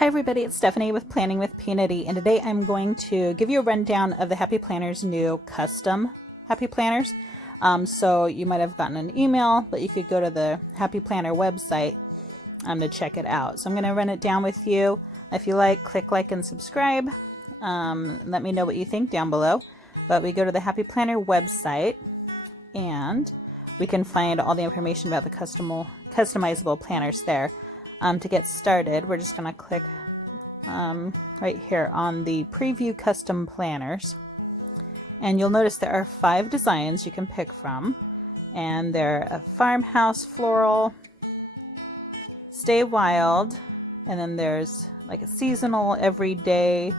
Hi everybody, it's Stephanie with Planning with Peanutty, and today I'm going to give you a rundown of the Happy Planner's new custom Happy Planners. So you might have gotten an email, but you could go to the Happy Planner website to check it out. So I'm going to run it down with you. If you like, click like and subscribe. Let me know what you think down below. But we go to the Happy Planner website, and we can find all the information about the customizable planners there. To get started, we're just going to click right here on the Preview Custom Planners. And you'll notice there are 5 designs you can pick from. And they're a farmhouse floral, stay wild, and then there's like a seasonal, everyday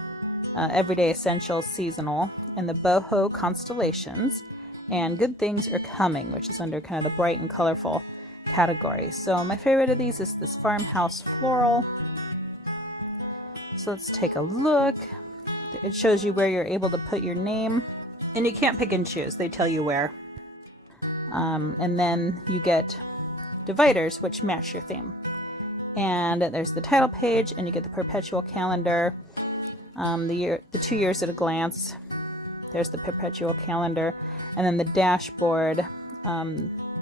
essentials seasonal, and the boho constellations, and good things are coming, which is under kind of the bright and colorful category. So my favorite of these is this farmhouse floral. So let's take a look. It shows you where you're able to put your name, and you can't pick and choose, they tell you where. And then you get dividers which match your theme, and there's the title page, and you get the perpetual calendar, the 2 years at a glance. There's the perpetual calendar, and then the dashboard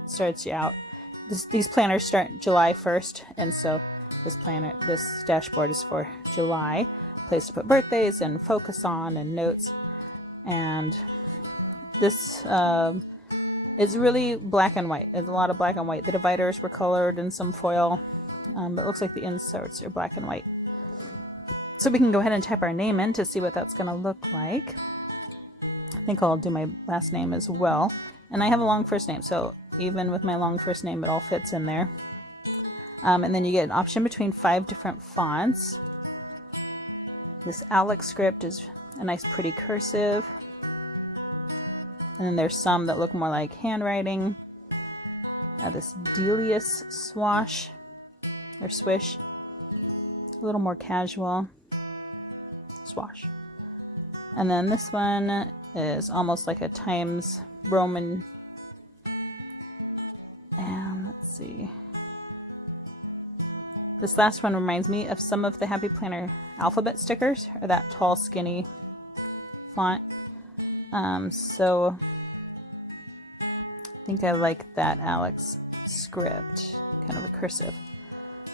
starts you out. These planners start July 1st, and so this dashboard is for July. Place to put birthdays and focus on and notes. And this is really black and white. There's a lot of black and white. The dividers were colored in some foil, but it looks like the inserts are black and white. So we can go ahead and type our name in to see what that's going to look like. I think I'll do my last name as well. And I have a long first name, so even with my long first name, it all fits in there. And then you get an option between 5 different fonts. This Alex script is a nice pretty cursive. And then there's some that look more like handwriting. This Delius swash, or swish. A little more casual. Swash. And then this one is almost like a Times Roman. And let's see. This last one reminds me of some of the Happy Planner alphabet stickers, or that tall, skinny font. So I think I like that Alex script, kind of a cursive.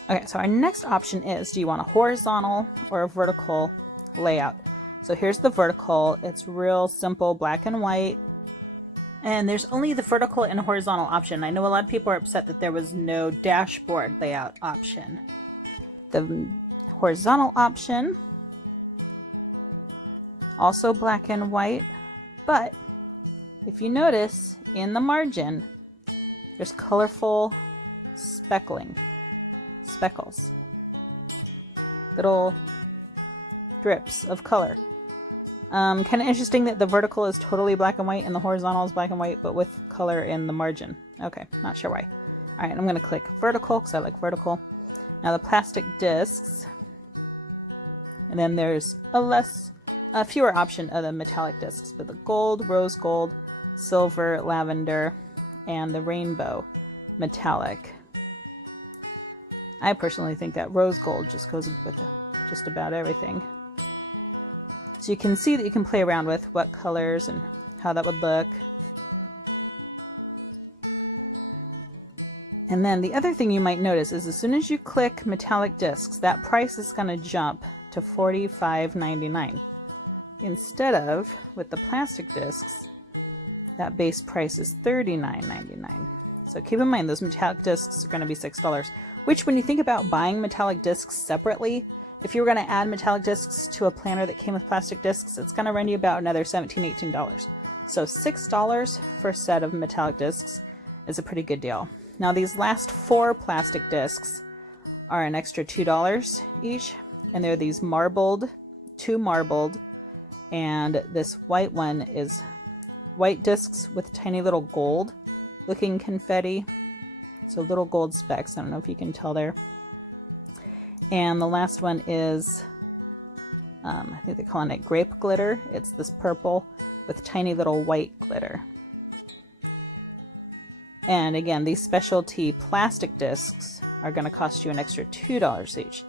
Okay, so our next option is, do you want a horizontal or a vertical layout? So here's the vertical. It's real simple, black and white. And there's only the vertical and horizontal option. I know a lot of people are upset that there was no dashboard layout option. The horizontal option, also black and white, but if you notice in the margin, there's colorful speckles, little drips of color. Kind of interesting that the vertical is totally black and white and the horizontal is black and white, but with color in the margin. Okay, not sure why. All right, I'm going to click vertical because I like vertical. Now the plastic discs, and then there's a fewer option of the metallic discs, but the gold, rose gold, silver, lavender, and the rainbow metallic. I personally think that rose gold just goes with just about everything. So you can see that you can play around with what colors and how that would look. And then the other thing you might notice is as soon as you click metallic discs, that price is going to jump to $45.99. Instead of, with the plastic discs, that base price is $39.99. So keep in mind those metallic discs are going to be $6, which when you think about buying metallic discs separately, if you were going to add metallic discs to a planner that came with plastic discs, it's going to run you about another $17, $18. So $6 for a set of metallic discs is a pretty good deal. Now these last 4 plastic discs are an extra $2 each, and they're these marbled, 2 marbled, and this white one is white discs with tiny little gold looking confetti. So little gold specks, I don't know if you can tell there. And the last one is, I think they're calling it grape glitter. It's this purple with tiny little white glitter. And again, these specialty plastic discs are going to cost you an extra $2 each.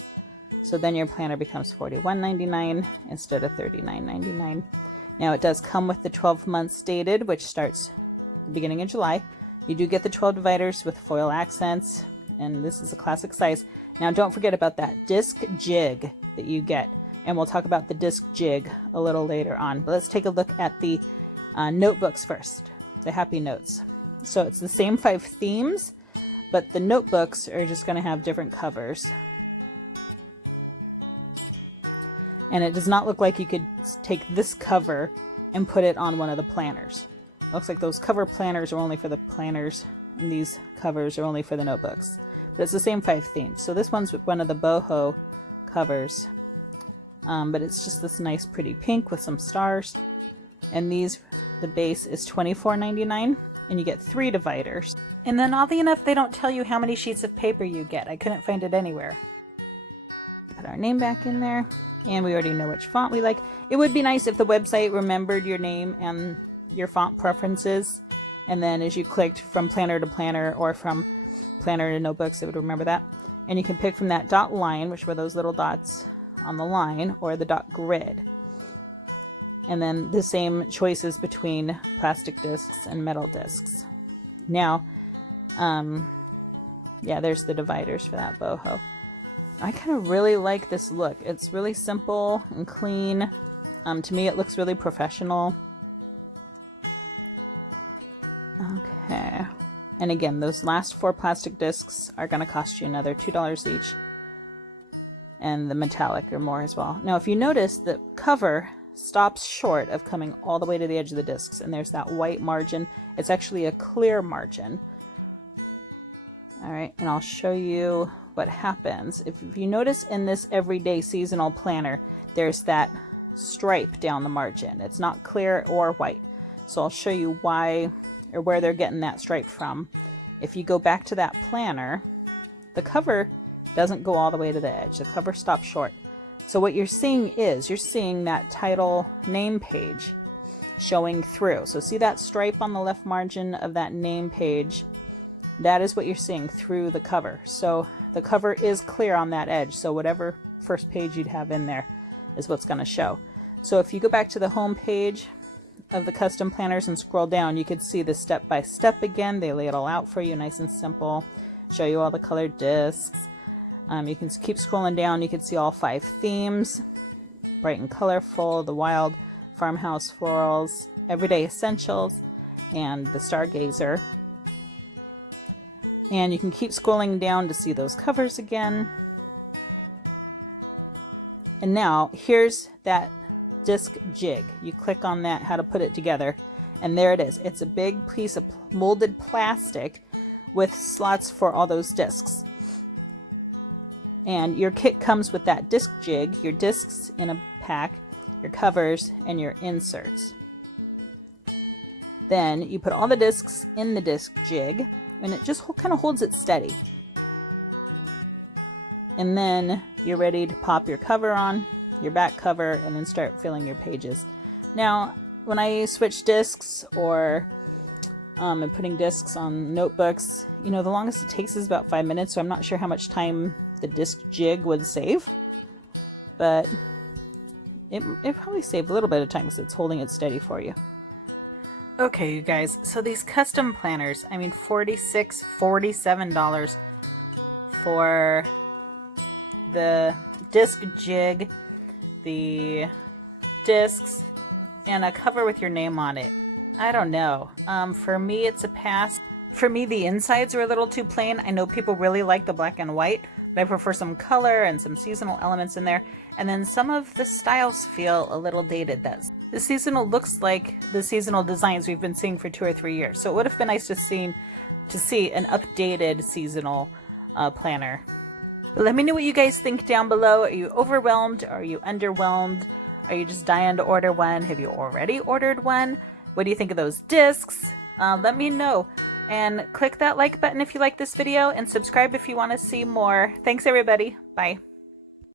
So then your planner becomes $41.99 instead of $39.99. Now it does come with the 12 months dated, which starts the beginning of July. You do get the 12 dividers with foil accents, and this is a classic size. Now don't forget about that disc jig that you get, and we'll talk about the disc jig a little later on. But let's take a look at the notebooks first, the Happy Notes. So it's the same 5 themes, but the notebooks are just going to have different covers. And it does not look like you could take this cover and put it on one of the planners. It looks like those cover planners are only for the planners, and these covers are only for the notebooks. But it's the same 5 themes. So this one's one of the boho covers. But it's just this nice pretty pink with some stars. And these, the base is $24.99, and you get 3 dividers. And then oddly enough, they don't tell you how many sheets of paper you get. I couldn't find it anywhere. Put our name back in there. And we already know which font we like. It would be nice if the website remembered your name and your font preferences. And then as you clicked from planner to planner or from planner to notebooks, it would remember that. And you can pick from that dot line, which were those little dots on the line, or the dot grid. And then the same choices between plastic discs and metal discs. Now, yeah, there's the dividers for that boho. I kind of really like this look. It's really simple and clean. To me, it looks really professional. Okay. And again, those last 4 plastic discs are going to cost you another $2 each. And the metallic are more as well. Now, if you notice, the cover stops short of coming all the way to the edge of the discs. And there's that white margin. It's actually a clear margin. All right, and I'll show you what happens. If you notice in this everyday seasonal planner, there's that stripe down the margin. It's not clear or white. So I'll show you why or where they're getting that stripe from. If you go back to that planner, the cover doesn't go all the way to the edge. The cover stops short. So what you're seeing is, you're seeing that title name page showing through. So see that stripe on the left margin of that name page? That is what you're seeing through the cover. So the cover is clear on that edge. So whatever first page you'd have in there is what's going to show. So if you go back to the home page of the custom planners and scroll down, you can see the step-by-step again. They lay it all out for you, nice and simple. Show you all the colored discs. You can keep scrolling down. You can see all 5 themes. Bright and colorful, the wild farmhouse florals, everyday essentials, and the stargazer. And you can keep scrolling down to see those covers again. And now here's that disc jig. You click on that, how to put it together, and there it is. It's a big piece of molded plastic with slots for all those discs. And your kit comes with that disc jig, your discs in a pack, your covers, and your inserts. Then you put all the discs in the disc jig, and it just kind of holds it steady. And then you're ready to pop your cover on, your back cover, and then start filling your pages. Now, when I switch discs or I'm putting discs on notebooks, you know, the longest it takes is about 5 minutes, so I'm not sure how much time the disc jig would save. But it probably saved a little bit of time because it's holding it steady for you. Okay, you guys, so these custom planners, I mean, $46, $47 for the disc jig, the discs, and a cover with your name on it. I don't know. For me, it's a pass. For me, the insides are a little too plain. I know people really like the black and white, but I prefer some color and some seasonal elements in there. And then some of the styles feel a little dated. The seasonal looks like the seasonal designs we've been seeing for 2 or 3 years. So it would have been nice to see an updated seasonal planner. But let me know what you guys think down below. Are you overwhelmed? Are you underwhelmed? Are you just dying to order one? Have you already ordered one? What do you think of those discs? Let me know. And click that like button if you like this video, and subscribe if you want to see more. Thanks, everybody. Bye.